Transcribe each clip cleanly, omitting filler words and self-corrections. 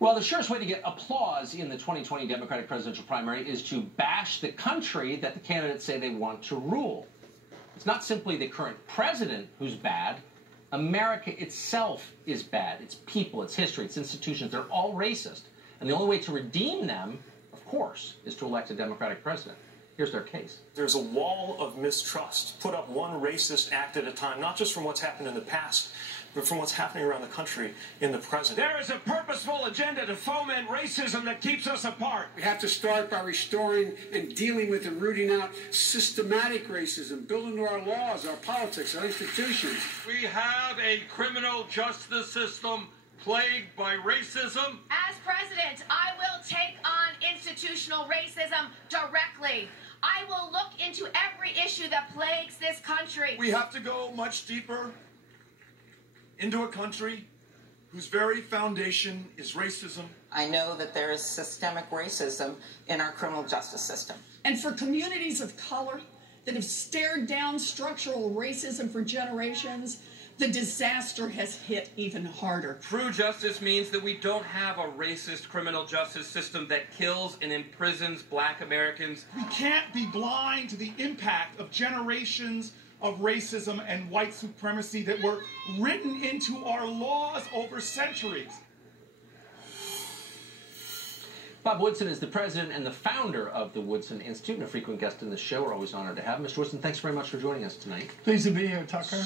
Well, the surest way to get applause in the 2020 Democratic presidential primary is to bash the country that the candidates say they want to rule. It's not simply the current president who's bad. America itself is bad. Its people, its history, its institutions, they're all racist. And the only way to redeem them, of course, is to elect a Democratic president. Here's their case. There's a wall of mistrust put up one racist act at a time, not just from what's happened in the past, but from what's happening around the country in the present. There is a purposeful agenda to foment racism that keeps us apart. We have to start by restoring and dealing with and rooting out systematic racism, built into our laws, our politics, our institutions. We have a criminal justice system plagued by racism. As president, I will take on institutional racism directly. I will look into every issue that plagues this country. We have to go much deeper into a country whose very foundation is racism. I know that there is systemic racism in our criminal justice system. And for communities of color that have stared down structural racism for generations, the disaster has hit even harder. True justice means that we don't have a racist criminal justice system that kills and imprisons black Americans. We can't be blind to the impact of generations of racism and white supremacy that were written into our laws over centuries. Bob Woodson is the president and the founder of the Woodson Institute and a frequent guest in the show. We're always honored to have him. Mr. Woodson, thanks very much for joining us tonight. Pleased to be here, Tucker.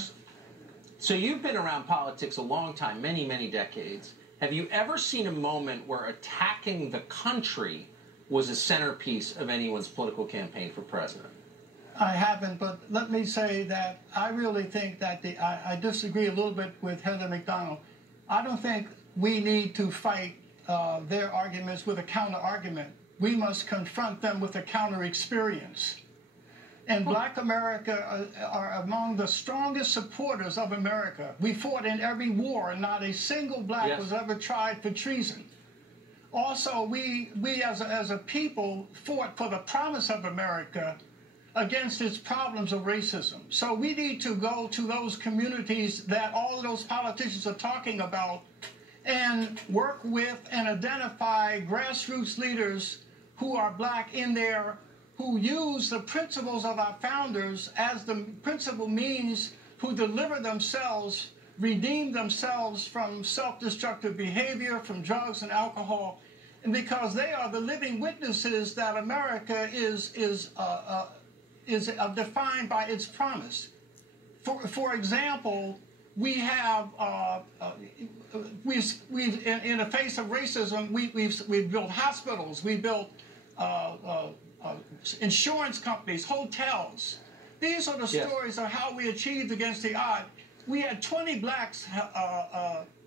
So you've been around politics a long time, many, many decades. Have you ever seen a moment where attacking the country was a centerpiece of anyone's political campaign for president? I haven't, but let me say that I really think that I disagree a little bit with Heather McDonald. I don't think we need to fight their arguments with a counter-argument. We must confront them with a counter-experience. And Black America are among the strongest supporters of America. We fought in every war, and not a single black was ever tried for treason. Also, we as a people fought for the promise of America against its problems of racism. So we need to go to those communities that all of those politicians are talking about and work with and identify grassroots leaders who are black in there, who use the principles of our founders as the principal means, who deliver themselves, redeem themselves from self-destructive behavior, from drugs and alcohol, and because they are the living witnesses that America is defined by its promise. For example, we have in the face of racism, we've built hospitals, we built insurance companies, hotels. These are the stories of how we achieved against the odds. We had 20 blacks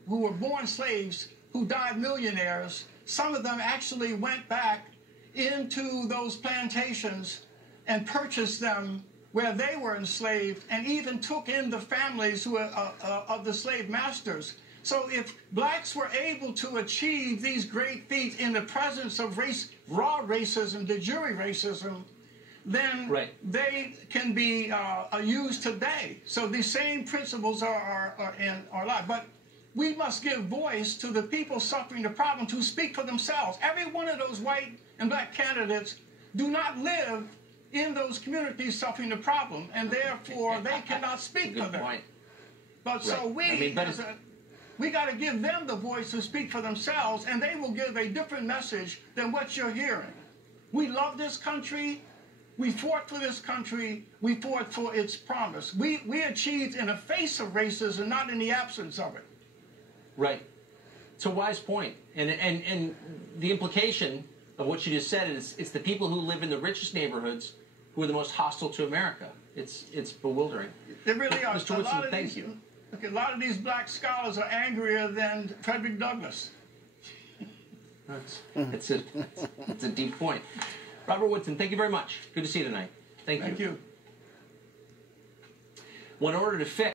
who were born slaves who died millionaires. Some of them actually went back into those plantations and purchased them where they were enslaved, and even took in the families who of the slave masters. So if blacks were able to achieve these great feats in the presence of raw racism, de jure racism, then they can be used today. So these same principles are in our life. But we must give voice to the people suffering the problem to speak for themselves. Every one of those white and black candidates do not live in those communities suffering the problem, and therefore they cannot speak for them. But so we got to give them the voice to speak for themselves, and they will give a different message than what you're hearing. We love this country. We fought for this country. We fought for its promise. We achieved in the face of racism, not in the absence of it. Right. It's a wise point. And the implication of what you just said is it's the people who live in the richest neighborhoods who are the most hostile to America. It's bewildering. They really are. Mr. Woodson, thank you. A lot of these black scholars are angrier than Frederick Douglass. It's a deep point. Robert Woodson, thank you very much. Good to see you tonight. Thank you. Thank you. Well, in order to fix